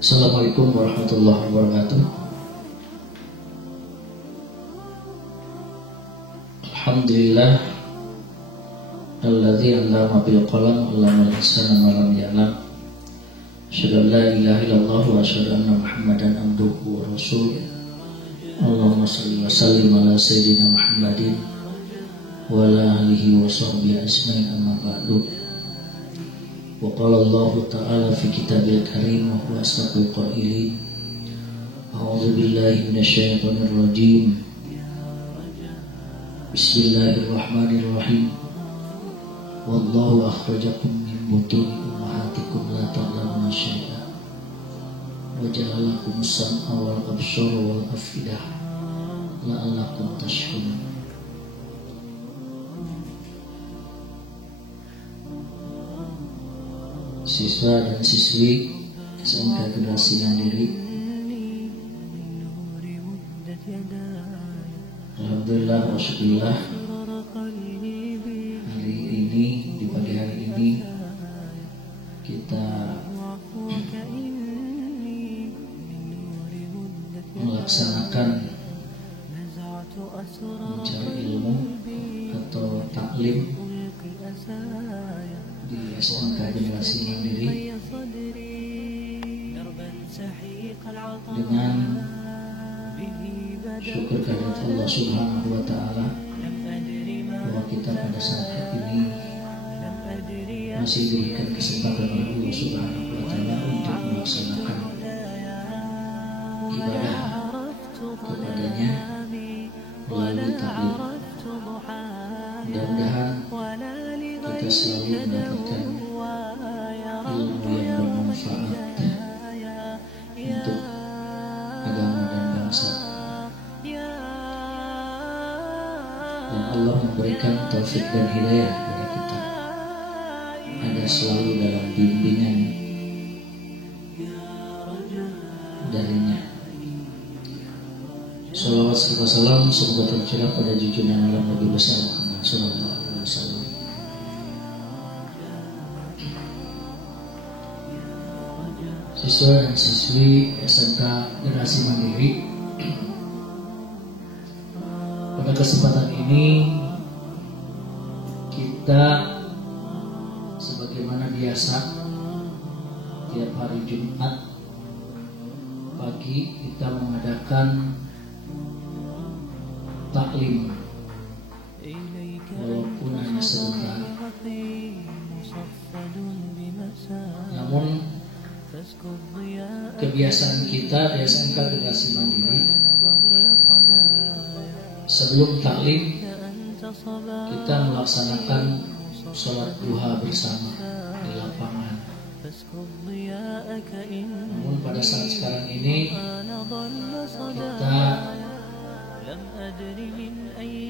Assalamualaikum warahmatullahi wabarakatuh. Alhamdulillah alladzi 'allama bil qalam 'allamal insana ma lam ya'lam. Asyhadu an la ilaha illallah wa asyhadu anna Muhammadan abduhu wa rasuluh. Allahumma shalli wa sallim ala sayyidina Muhammadin wa ala alihi wa sahbihi ajmain, amma ba'du. Wa qala Allah ta'ala fi kitabil karim wa huwa asdaqul qailin. A'udzu billahi minasy syaithanir rajim. Bismillahirrahmanirrahim. Wallahu akhrajakum min butuni ummahatikum la ta'lamuna syai'a wa ja'ala lakum as-sam'a wal absara wal afidah la'allakum tashkurun. Siswa dan siswi SMK Generasi Mandiri, alhamdulillah wa syukurillah, hari ini, di pagi hari ini kita melaksanakan mencari ilmu atau taklim di SMK Generasi Mandiri dengan syukur kehadirat Allah Subhanahu wa Ta'ala bahwa kita pada saat ini masih diberikan kesempatan oleh Allah Subhanahu wa Ta'ala untuk melaksanakan ibadah kepadanya melalui taklim. Mudah-mudahan kita selalu mendapatkan ilmu yang bermanfaat untuk agama dan bangsa, dan Allah memberikan taufik dan hidayah kepada kita, ada selalu dalam bimbingan darinya. Salawat serta salam semoga tercurah pada junjungan alam Nabi besar Muhammad sallallahu alaihi wasallam. Siswa dan siswi SMK Generasi Mandiri, pada kesempatan ini kita sebagaimana biasa tiap hari Jumat pagi kita mengadakan taklim walaupun hanya sebentar, namun kebiasaan kita di SMK Generasi Mandiri sebelum taklim kita melaksanakan sholat duha bersama di lapangan. Namun pada saat sekarang ini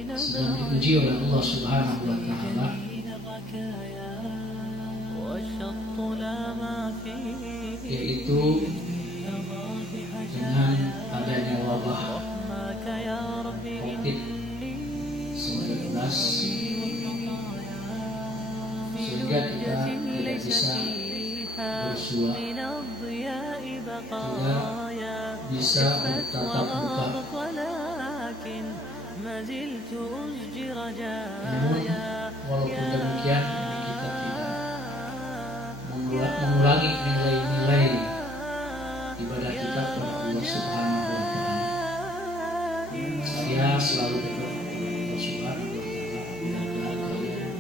kita sedang diuji oleh Allah Subhanahu wa Ta'ala, yaitu dengan adanya wabah COVID-19, sehingga kita tidak bisa bersua, tidak bisa bertatap muka. Namun walaupun demikian kita tidak mengurangi nilai-nilai ibadah kita kepada Allah Subhanahu wa Ta'ala. Saya selalu berdoa kepada Allah Subhanahu wa Ta'ala agar kalian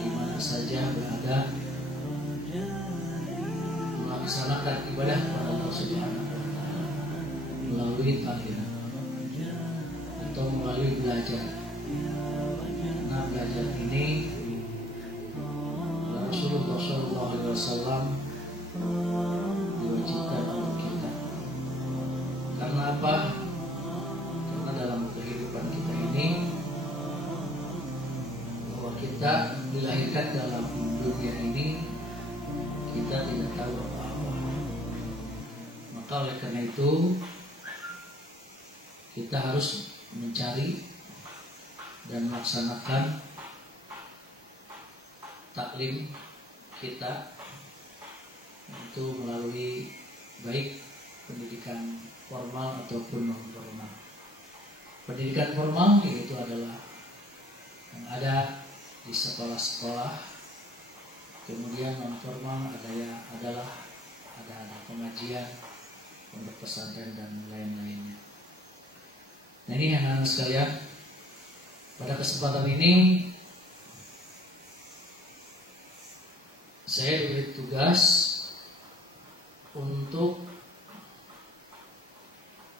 di mana saja berada melaksanakan ibadah kepada Allah Subhanahu wa Ta'ala melalui taklim atau melalui belajar. Karena belajar ini Rasulullah Shallallahu Alaihi Wasallam diwajibkan untuk kita. Karena apa? Karena dalam kehidupan kita ini, bahwa kita dilahirkan dalam dunia ini, kita tidak tahu apa-apa. Maka oleh karena itu kita harus mencari dan melaksanakan taklim kita itu melalui baik pendidikan formal ataupun non formal. Pendidikan formal yaitu adalah yang ada di sekolah-sekolah, kemudian non formal adalah ada pengajian, pondok pesantren dan lain-lainnya. Nah ini anak-anak sekalian, pada kesempatan ini saya diberi tugas untuk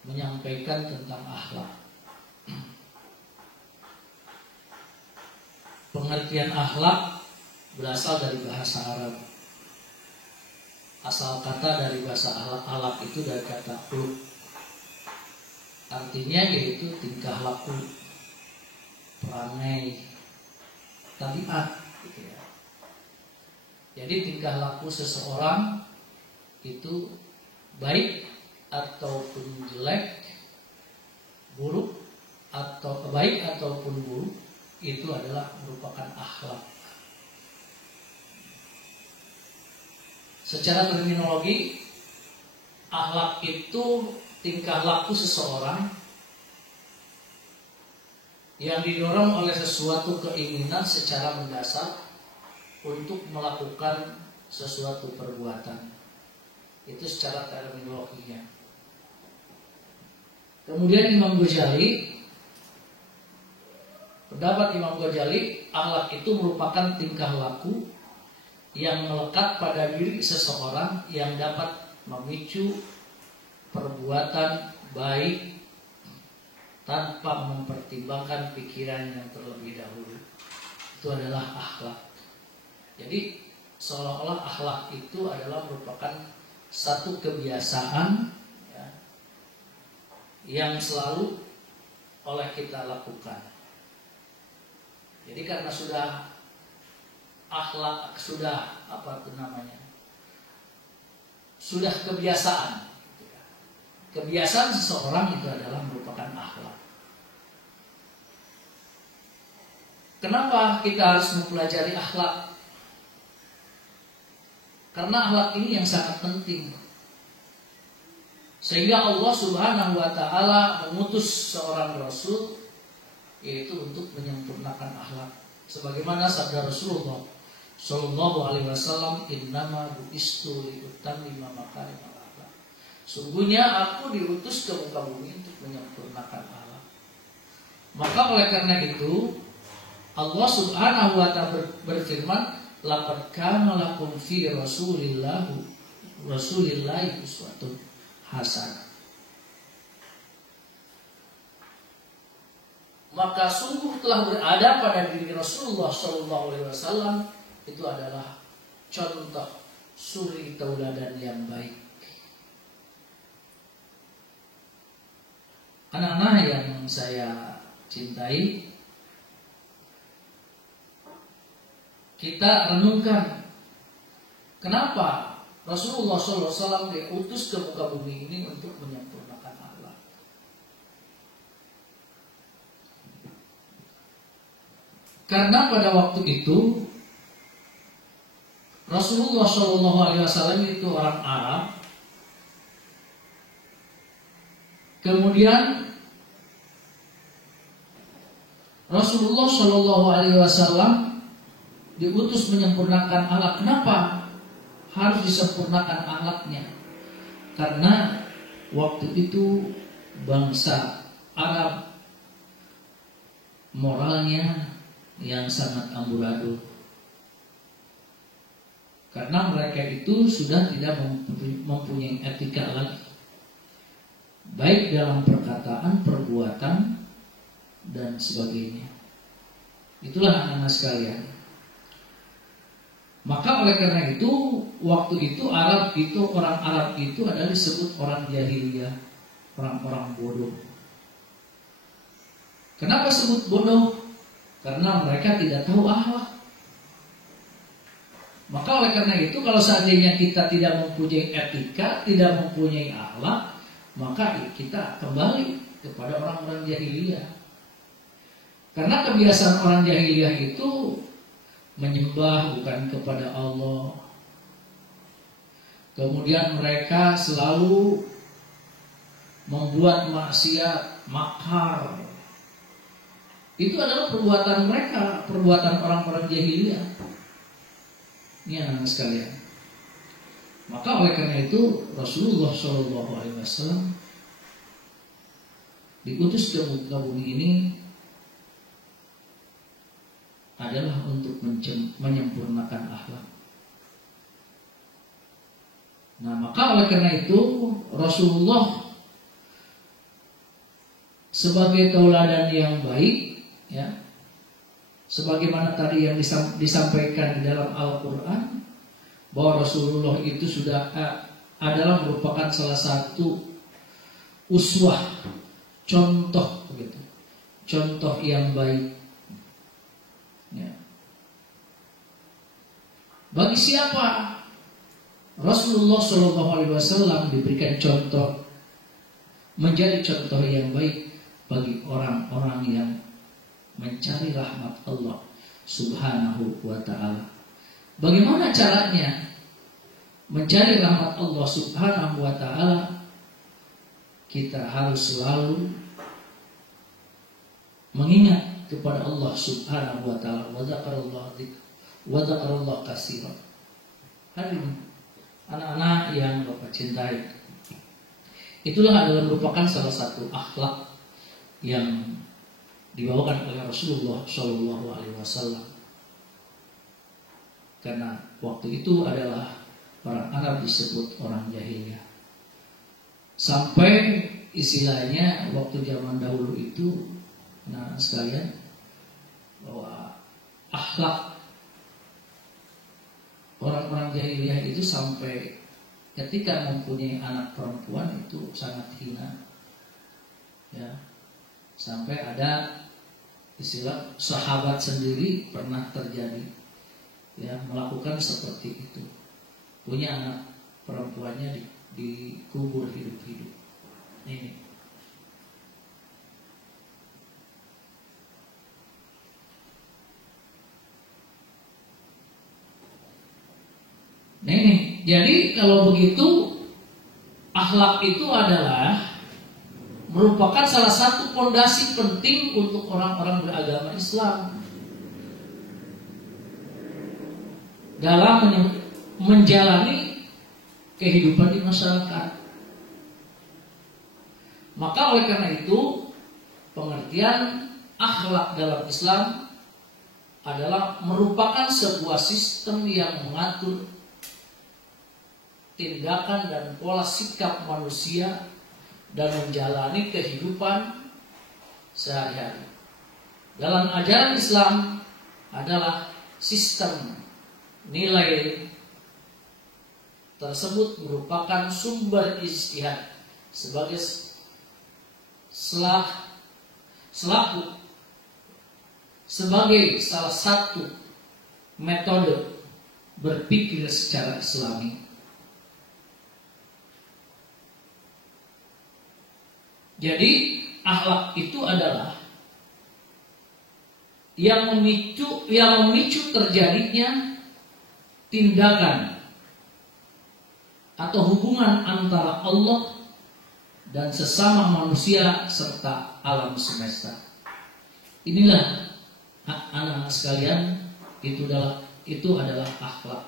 menyampaikan tentang akhlak. Pengertian akhlak berasal dari bahasa Arab. Asal kata dari bahasa akhlak itu dari kata khuluq. Artinya yaitu tingkah laku, perangai, tabiat gitu ya. Jadi tingkah laku seseorang itu baik ataupun jelek, buruk atau baik ataupun buruk, itu adalah merupakan akhlak. Secara terminologi, akhlak itu tingkah laku seseorang yang didorong oleh sesuatu keinginan secara mendasar untuk melakukan sesuatu perbuatan. Itu secara terminologinya. Kemudian Imam Ghazali, pendapat Imam Ghazali, akhlak itu merupakan tingkah laku yang melekat pada diri seseorang yang dapat memicu perbuatan baik tanpa mempertimbangkan pikiran yang terlebih dahulu. Itu adalah akhlak. Jadi seolah-olah akhlak itu adalah merupakan satu kebiasaan ya, yang selalu oleh kita lakukan. Jadi karena sudah akhlak, sudah sudah kebiasaan. Kebiasaan seseorang itu adalah merupakan akhlak. Kenapa kita harus mempelajari akhlak? Karena akhlak ini yang sangat penting. Sehingga Allah Subhanahu wa taala mengutus seorang rasul yaitu untuk menyempurnakan akhlak. Sebagaimana sabda Rasulullah sallallahu alaihi wasallam, "Innama bu'istu liutammima makarimal akhlak." Sungguhnya aku diutus ke muka bumi untuk menyempurnakan akhlak. Maka oleh karena itu Allah Subhanahu wa taala berfirman, "Laqad kana lakum fi Rasulillahi uswatun hasanah." Maka sungguh telah berada pada diri Rasulullah sallallahu alaihi wasallam itu adalah contoh suri tauladan yang baik. Anak-anak yang saya cintai, kita renungkan kenapa Rasulullah SAW diutus ke muka bumi ini untuk menyempurnakan akhlak. Karena pada waktu itu Rasulullah SAW itu orang Arab. Kemudian Rasulullah SAW diutus menyempurnakan akhlak. Kenapa harus disempurnakan akhlaknya? Karena waktu itu bangsa Arab moralnya yang sangat amburadul. Karena mereka itu sudah tidak mempunyai etika lagi, baik dalam perkataan, perbuatan, dan sebagainya. Itulah anak-anak sekalian. Maka oleh karena itu, waktu itu orang Arab itu adalah disebut orang jahiliyah, orang-orang bodoh. Kenapa sebut bodoh? Karena mereka tidak tahu akhlak. Maka oleh karena itu, kalau seandainya kita tidak mempunyai etika, tidak mempunyai akhlak, maka kita kembali kepada orang-orang jahiliyah. Karena kebiasaan orang jahiliyah itu menyembah bukan kepada Allah, Kemudian mereka selalu membuat maksiat, makar. Itu adalah perbuatan mereka, perbuatan orang-orang jahiliyah. Ini anak-anak sekalian. Maka oleh karena itu Rasulullah SAW diutus ke muka bumi ini adalah untuk menyempurnakan akhlak. Nah, maka oleh karena itu Rasulullah sebagai tauladan yang baik, ya, sebagaimana tadi yang disampaikan di dalam Al-Quran, bahwa Rasulullah itu sudah adalah merupakan salah satu uswah, contoh begitu, contoh yang baik. Ya. Bagi siapa Rasulullah SAW diberikan contoh, menjadi contoh yang baik bagi orang-orang yang mencari rahmat Allah Subhanahu wa ta'ala. Bagaimana caranya mencari rahmat Allah Subhanahu wa ta'ala? Kita harus selalu mengingat kepada Allah Subhanahu wa ta'ala. Wa dzakarallah katsiran. Hadirin, anak-anak yang Bapak cintai, itulah adalah merupakan salah satu akhlak yang dibawakan oleh Rasulullah SAW. Karena waktu itu adalah orang Arab disebut orang jahiliyah. Sampai istilahnya waktu zaman dahulu itu, nah sekalian, bahwa akhlak orang-orang jahiliyah itu sampai ketika mempunyai anak perempuan itu sangat hina, ya, sampai ada istilah sahabat sendiri pernah terjadi, ya, melakukan seperti itu, punya anak perempuannya dikubur hidup-hidup. Ini jadi kalau begitu, akhlak itu adalah merupakan salah satu fondasi penting untuk orang-orang beragama Islam dalam menjalani kehidupan di masyarakat. Maka oleh karena itu, pengertian akhlak dalam Islam adalah merupakan sebuah sistem yang mengatur tindakan dan pola sikap manusia dan menjalani kehidupan sehari-hari. Dalam ajaran Islam adalah sistem nilai tersebut merupakan sumber ijtihad sebagai sebagai salah satu metode berpikir secara Islami. Jadi akhlak itu adalah yang memicu terjadinya tindakan atau hubungan antara Allah dan sesama manusia serta alam semesta. Inilah anak-anak sekalian, itu adalah akhlak.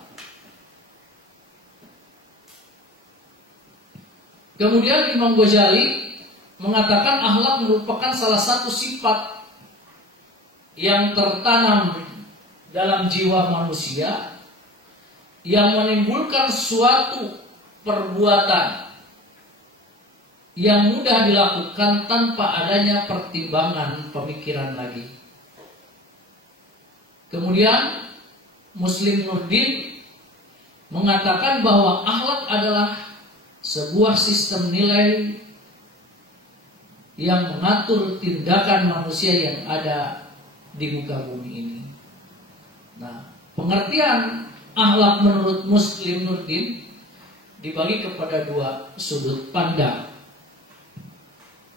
Kemudian Imam Ghazali mengatakan akhlak merupakan salah satu sifat yang tertanam dalam jiwa manusia yang menimbulkan suatu perbuatan yang mudah dilakukan tanpa adanya pertimbangan pemikiran lagi. Kemudian Muslim Nurdin mengatakan bahwa akhlak adalah sebuah sistem nilai yang mengatur tindakan manusia yang ada di muka bumi ini. Nah, pengertian akhlak menurut Muslim Nurdin dibagi kepada dua sudut pandang.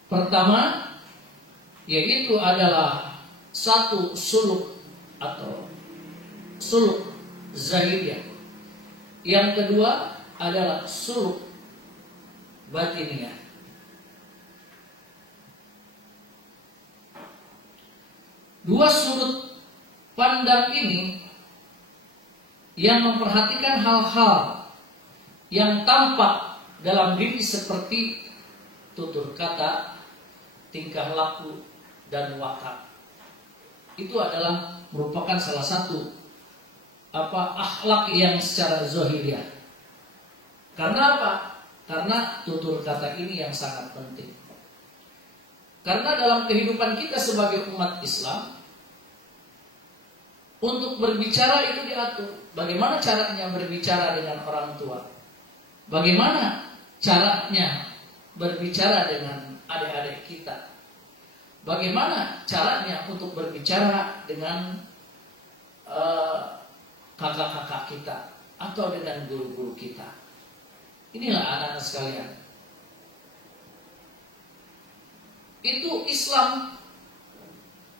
Pertama, yaitu adalah satu suluk atau suluk zahiriyah. Yang kedua adalah suluk batiniah. Dua sudut pandang ini yang memperhatikan hal-hal yang tampak dalam diri seperti tutur kata, tingkah laku, dan watak. Itu adalah merupakan salah satu akhlak yang secara zahiriah. Karena apa? Karena tutur kata ini yang sangat penting. Karena dalam kehidupan kita sebagai umat Islam, untuk berbicara itu diatur. Bagaimana caranya berbicara dengan orang tua? Bagaimana caranya berbicara dengan adik-adik kita? Bagaimana caranya untuk berbicara dengan kakak-kakak kita atau dengan guru-guru kita? Inilah anak-anak sekalian. Itu Islam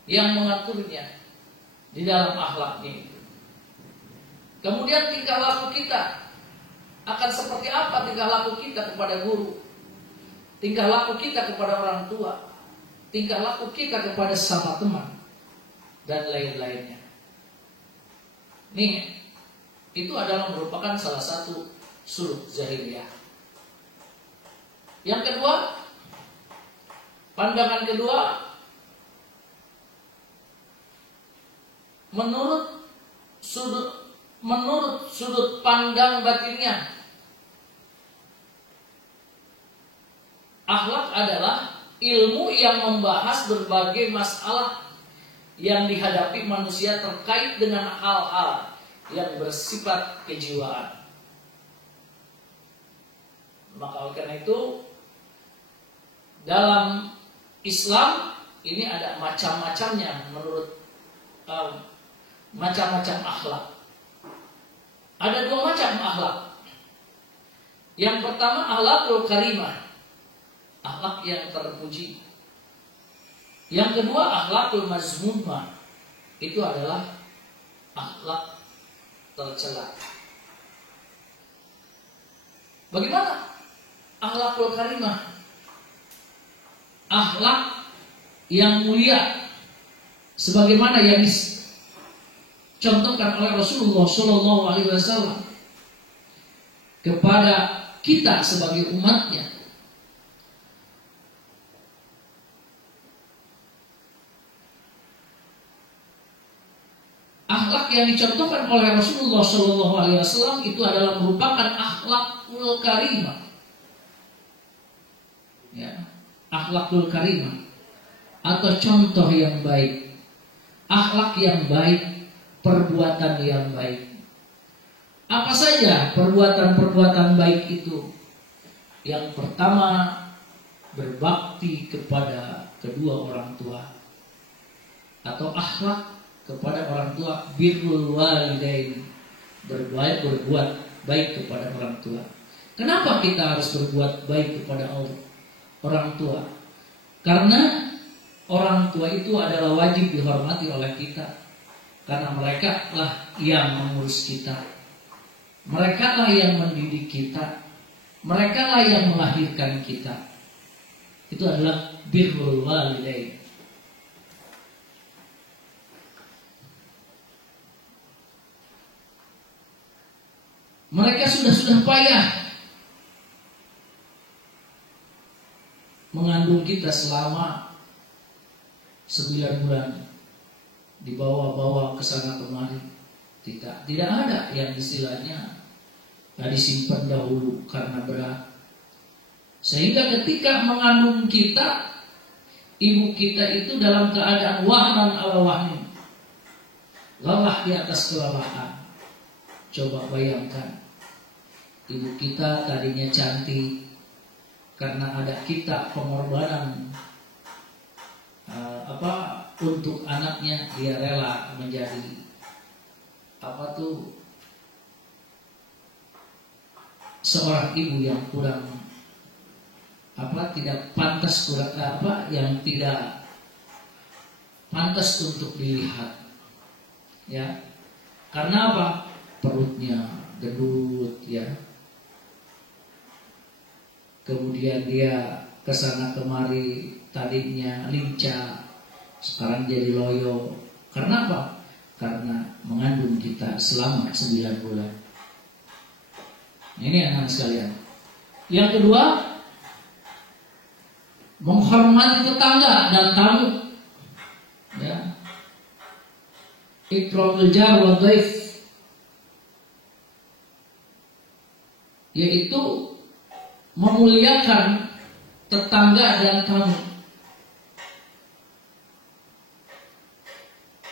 yang mengaturnya di dalam akhlaknya itu. Kemudian tingkah laku kita akan seperti apa? Tingkah laku kita kepada guru, tingkah laku kita kepada orang tua, tingkah laku kita kepada sama teman, dan lain-lainnya. Nih, itu adalah merupakan salah satu suluk zahiriyah. Yang kedua, pandangan kedua, menurut sudut pandang batinnya, akhlak adalah ilmu yang membahas berbagai masalah yang dihadapi manusia terkait dengan hal-hal yang bersifat kejiwaan. Maka oleh karena itu, dalam Islam ini ada macam-macamnya menurut macam-macam akhlak. Ada dua macam akhlak. Yang pertama akhlakul karimah, akhlak yang terpuji. Yang kedua akhlakul mazmumah, itu adalah akhlak tercela. Bagaimana akhlakul karimah? Akhlak yang mulia, sebagaimana yang dicontohkan oleh Rasulullah SAW kepada kita sebagai umatnya. Akhlak yang dicontohkan oleh Rasulullah SAW itu adalah merupakan akhlakul karimah. Ya, akhlakul karimah atau contoh yang baik, akhlak yang baik, perbuatan yang baik. Apa saja perbuatan-perbuatan baik itu? Yang pertama, berbakti kepada kedua orang tua, atau akhlak kepada orang tua, birrul walidain, berbuat baik kepada orang tua. Kenapa kita harus berbuat baik kepada orang tua? Karena orang tua itu adalah wajib dihormati oleh kita, karena mereka lah yang mengurus kita, mereka lah yang mendidik kita, mereka lah yang melahirkan kita. Itu adalah birrul walidain. Mereka sudah payah mengandung kita selama 9 bulan, dibawa-bawa ke sana kemari. Tidak ada yang istilahnya disimpan dahulu karena berat. Sehingga ketika mengandung kita, ibu kita itu dalam keadaan wahnan ala wahnin, lelah di atas kelelahan. Coba bayangkan, ibu kita tadinya cantik, karena ada kita pengorbanan untuk anaknya, dia rela menjadi seorang ibu yang kurang tidak pantas, yang tidak pantas untuk dilihat, ya. Karena apa? Perutnya gendut, ya, kemudian dia kesana kemari, tadinya lincah, sekarang jadi loyo. Karena apa? Karena mengandung kita selama 9 bulan. Ini anak sekalian. Yang kedua, menghormati tetangga dan tamu. Ya. Ikramul jar wa dhaif, yaitu memuliakan tetangga dan tamu.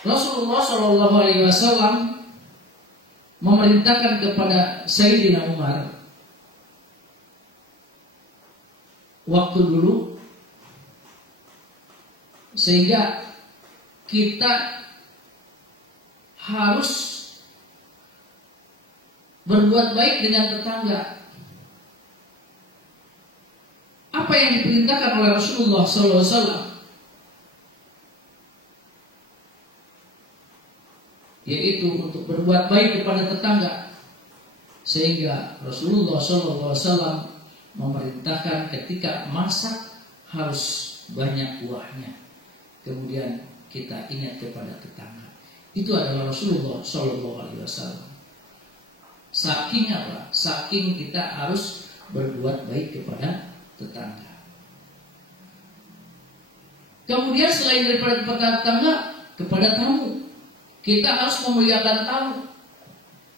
Rasulullah Shallallahu Alaihi Wasallam memerintahkan kepada Sayyidina Umar waktu dulu, sehingga kita harus berbuat baik dengan tetangga. Apa yang diperintahkan oleh Rasulullah Sallallahu Alaihi Wasallam, yaitu untuk berbuat baik kepada tetangga, sehingga Rasulullah Sallallahu Alaihi Wasallam memerintahkan ketika masak harus banyak kuahnya. Kemudian kita ingat kepada tetangga. Itu adalah Rasulullah Sallallahu Alaihi Wasallam. Saking apa? Saking kita harus berbuat baik kepada tetangga. Kemudian selain daripada kepada tetangga, kepada tamu, kita harus memuliakan tamu.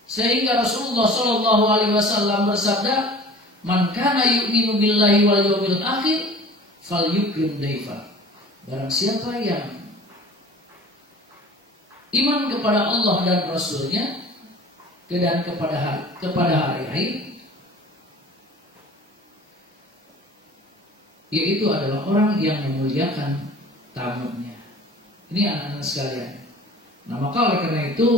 Sehingga Rasulullah Sallallahu Alaihi Wasallam bersabda, "Man kana yu'minu billahi wal yawmil akhir, falyukrim daifa." Barang siapa yang iman kepada Allah dan Rasulnya dan kepada hari akhir, yaitu adalah orang yang memuliakan tamunya. Ini anak-anak sekalian. Nah, maka oleh karena itu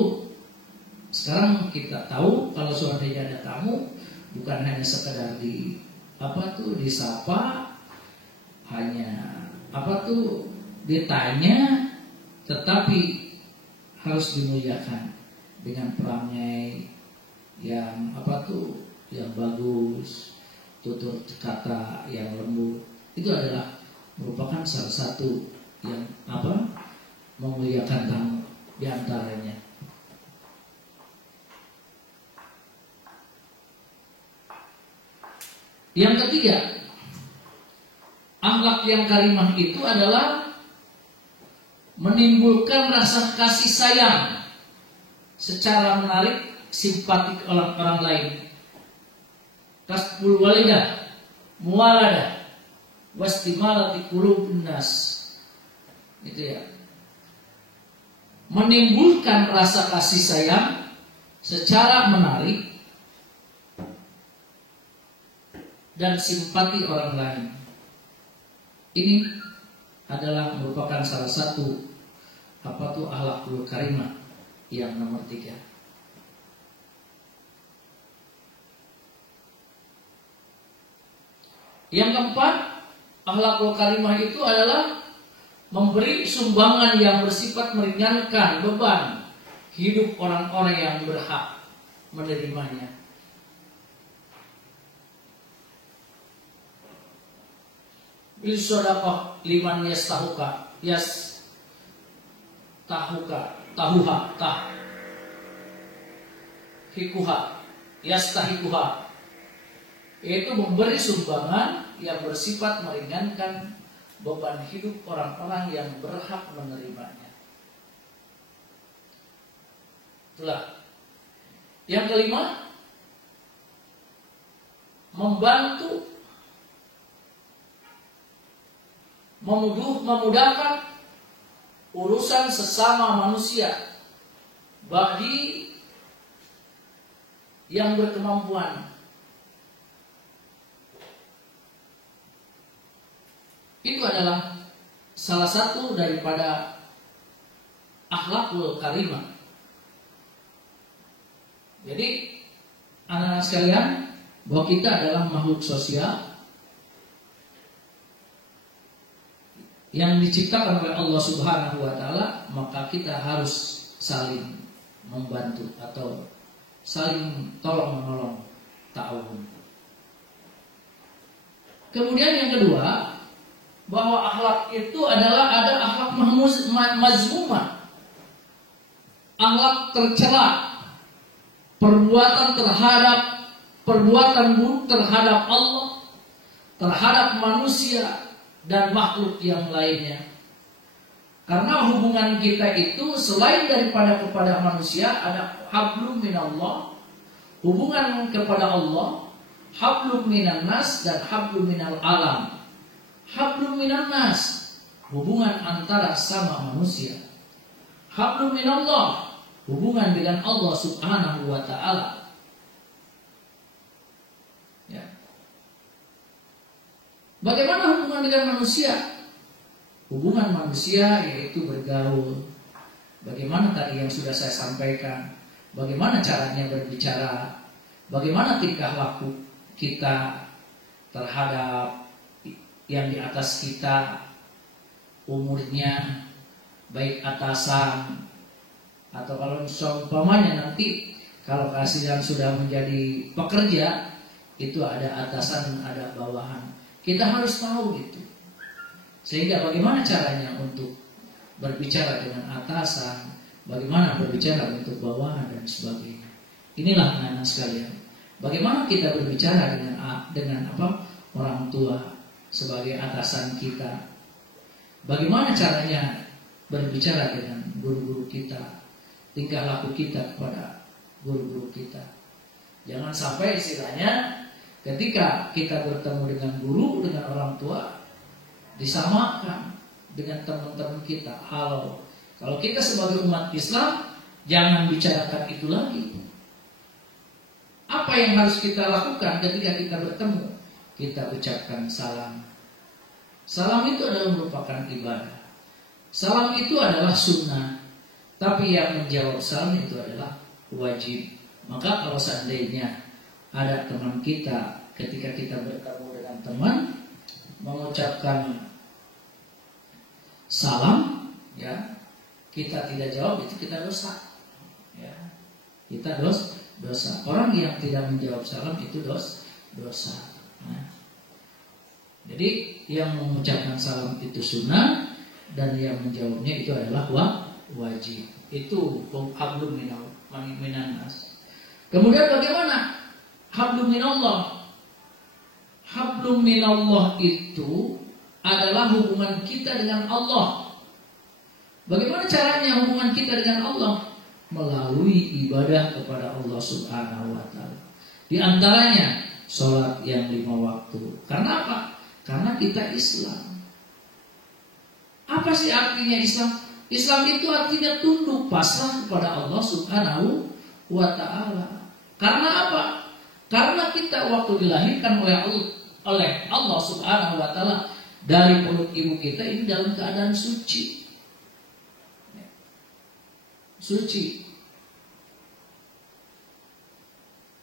sekarang kita tahu kalau seandainya ada tamu, bukan hanya sekedar disapa, hanya ditanya, tetapi harus dimuliakan dengan perangai yang yang bagus, tutur kata yang lembut. Itu adalah merupakan salah satu yang memuliakan tamu di antaranya. Yang ketiga, akhlak yang karimah itu adalah menimbulkan rasa kasih sayang secara menarik simpatik orang lain. Kasbul walidah muwaladah wastimalati qulubun nas. Itu ya. Menimbulkan rasa kasih sayang secara menarik dan simpati orang lain. Ini adalah merupakan salah satu akhlakul karimah yang nomor 3. Yang keempat, akhlakul karimah itu adalah memberi sumbangan yang bersifat meringankan beban hidup orang-orang yang berhak menerimanya. Bil sodaqah liman yastahikuha, yaitu memberi sumbangan yang bersifat meringankan beban hidup orang-orang yang berhak menerimanya. Itulah. Yang kelima, membantu, memudahkan urusan sesama manusia bagi yang berkemampuan. Itu adalah salah satu daripada akhlakul karimah. Jadi anak-anak sekalian, bahwa kita adalah makhluk sosial yang diciptakan oleh Allah Subhanahu wa taala, maka kita harus saling membantu atau saling tolong menolong, ta'awun. Kemudian yang kedua, bahwa akhlak itu adalah ada akhlak mazmumah, akhlak tercela, perbuatan buruk terhadap Allah, terhadap manusia dan makhluk yang lainnya. Karena hubungan kita itu selain daripada kepada manusia, ada hablum minallah, hubungan kepada Allah, hablum minan nas, dan hablum minal alam. Hablum minan nas, hubungan antara sama manusia. Hablum minallah, hubungan dengan Allah subhanahu wa ta'ala. Ya. Bagaimana hubungan dengan manusia? Hubungan manusia yaitu bergaul. Bagaimana tadi yang sudah saya sampaikan, bagaimana caranya berbicara, bagaimana tingkah laku kita terhadap yang di atas kita, umurnya, baik atasan, atau kalau seumpamanya nanti kalau kasihan sudah menjadi pekerja, itu ada atasan, ada bawahan. Kita harus tahu itu. Sehingga bagaimana caranya untuk berbicara dengan atasan, bagaimana berbicara untuk bawahan dan sebagainya. Inilah anak-anak sekalian. Bagaimana kita berbicara dengan orang tua sebagai atasan kita. Bagaimana caranya berbicara dengan guru-guru kita, tingkah laku kita kepada guru-guru kita. Jangan sampai istilahnya ketika kita bertemu dengan guru, dengan orang tua, disamakan dengan teman-teman kita. Kalau kita sebagai umat Islam, jangan bicarakan itu lagi. Apa yang harus kita lakukan ketika kita bertemu? Kita ucapkan salam. Salam itu adalah merupakan ibadah. Salam itu adalah sunnah. Tapi yang menjawab salam itu adalah wajib. Maka kalau seandainya ada teman kita, ketika kita bertemu dengan teman, mengucapkan salam, ya, kita tidak jawab, itu kita dosa, ya, kita dosa. Orang yang tidak menjawab salam itu dosa. Nah, jadi yang mengucapkan salam itu sunnah, dan yang menjawabnya itu adalah wajib. Itu hablum minan nas. Kemudian bagaimana hablum minallah? Hablum minallah itu adalah hubungan kita dengan Allah. Bagaimana caranya hubungan kita dengan Allah? Melalui ibadah kepada Allah subhanahu wa ta'ala. Di antaranya sholat yang 5 waktu. Karena apa? Karena kita Islam. Apa sih artinya Islam? Islam itu artinya tunduk pasrah kepada Allah subhanahu wa ta'ala. Karena apa? Karena kita waktu dilahirkan oleh Allah subhanahu wa ta'ala, dari perut ibu kita ini dalam keadaan suci. Suci.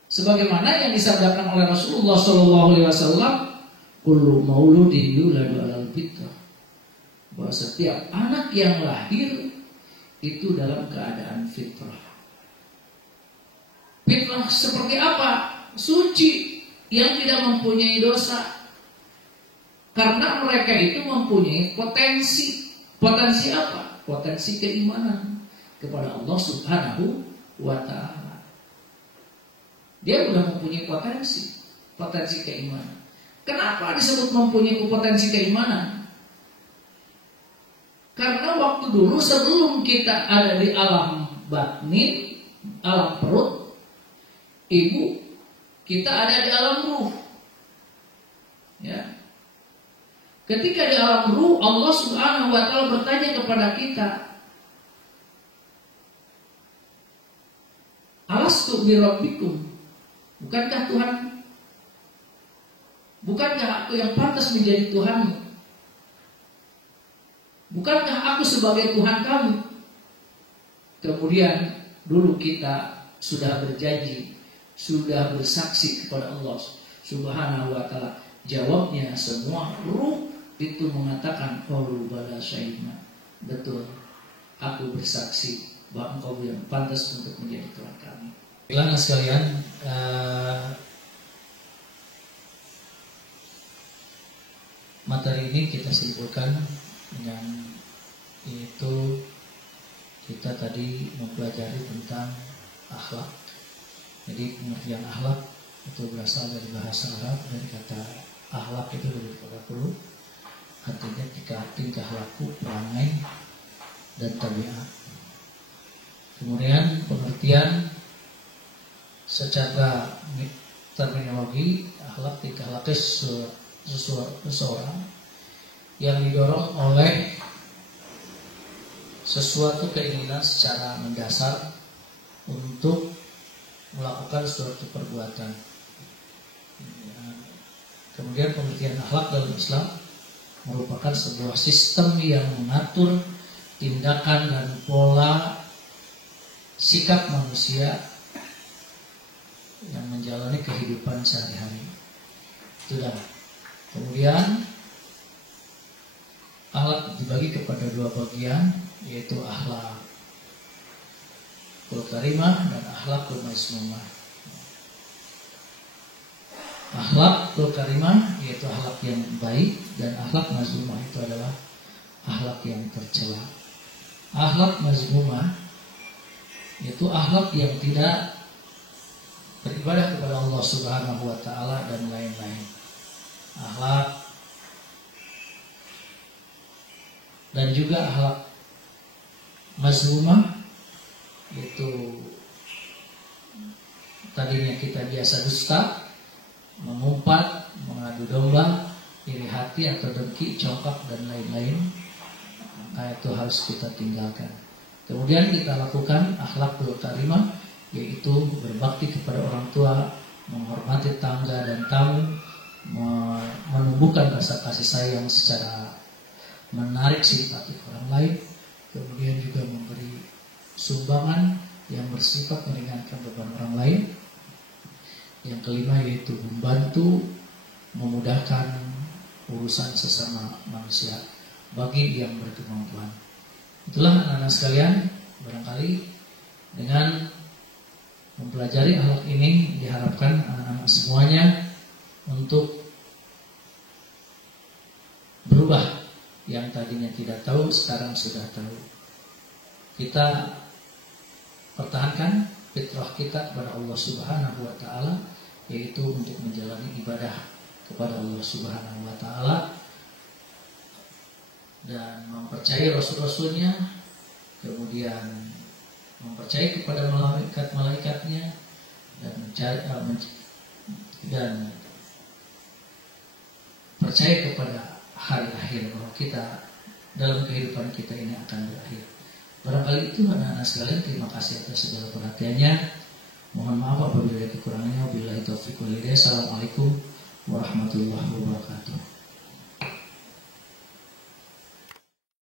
Sebagaimana yang disabdakan oleh Rasulullah SAW, kullu mauludin yuladu alal fitrah, bahwa setiap anak yang lahir itu dalam keadaan fitrah. Fitrah seperti apa? Suci, yang tidak mempunyai dosa. Karena mereka itu mempunyai potensi. Potensi apa? Potensi keimanan kepada Allah subhanahu wa ta'ala. Dia sudah mempunyai potensi keimanan. Kenapa disebut mempunyai potensi keimanan? Karena waktu dulu sebelum kita ada di alam batnin, alam perut ibu, kita ada di alam ruh. Ya. Ketika di alam ruh, Allah subhanahu wa ta'ala bertanya kepada kita, alastu bi rabbikum, bukankah Tuhan, bukankah aku yang pantas menjadi Tuhanmu? Bukankah aku sebagai Tuhan kamu? Kemudian dulu kita sudah berjanji, sudah bersaksi kepada Allah subhanahu wa ta'ala. Jawabnya semua ruh itu mengatakan, qalu bala syahidna, betul, aku bersaksi bahwa engkau yang pantas untuk menjadi Tuhan kami. Bilang sekalian, materi ini kita simpulkan dengan yaitu kita tadi mempelajari tentang akhlak. Jadi pengertian akhlak itu berasal dari bahasa Arab, dari kata akhlak itu dari kata khuluq, artinya tingkah laku, perangai, dan tabiat. Kemudian pengertian secara terminologi akhlak, tingkah laku seseorang yang didorong oleh sesuatu keinginan secara mendasar untuk melakukan suatu perbuatan. Kemudian pengertian akhlak dalam Islam merupakan sebuah sistem yang mengatur tindakan dan pola sikap manusia yang menjalani kehidupan sehari-hari. Itulah. Kemudian akhlak dibagi kepada dua bagian, yaitu akhlak karimah dan akhlakul mazmumah. Akhlakul karimah yaitu akhlak yang baik, dan akhlak mazmumah itu adalah akhlak yang tercela. Akhlak mazmumah yaitu akhlak yang tidak beribadah kepada Allah Subhanahu wa taala dan lain-lain. Akhlak dan juga akhlak mazmumah itu tadinya kita biasa dusta, mengumpat, mengadu domba, iri hati atau dengki, congkak dan lain-lain. Maka itu harus kita tinggalkan. Kemudian kita lakukan akhlakul karimah, yaitu berbakti kepada orang tua, menghormati tangga dan tamu, menumbuhkan rasa kasih sayang secara menarik simpati orang lain, kemudian juga memberi sumbangan yang bersifat meringankan beban orang lain. Yang kelima yaitu membantu memudahkan urusan sesama manusia bagi yang berkemampuan. Itulah anak-anak sekalian, barangkali dengan mempelajari akhlak ini diharapkan anak-anak semuanya untuk berubah. Yang tadinya tidak tahu sekarang sudah tahu. Kita pertahankan fitrah kita kepada Allah Subhanahu wa taala, yaitu untuk menjalani ibadah kepada Allah Subhanahu wa taala dan mempercayai rasul-rasulnya, kemudian mempercayai kepada malaikat-malaikatnya, dan percaya kepada hari akhir, bahwa kita dalam kehidupan kita ini akan berakhir. Barangkali itu anak-anak sekalian, terima kasih atas segala perhatiannya. Mohon maaf apabila ada kekurangannya. Wabillahi taufiq wal hidayah. Assalamualaikum warahmatullahi wabarakatuh.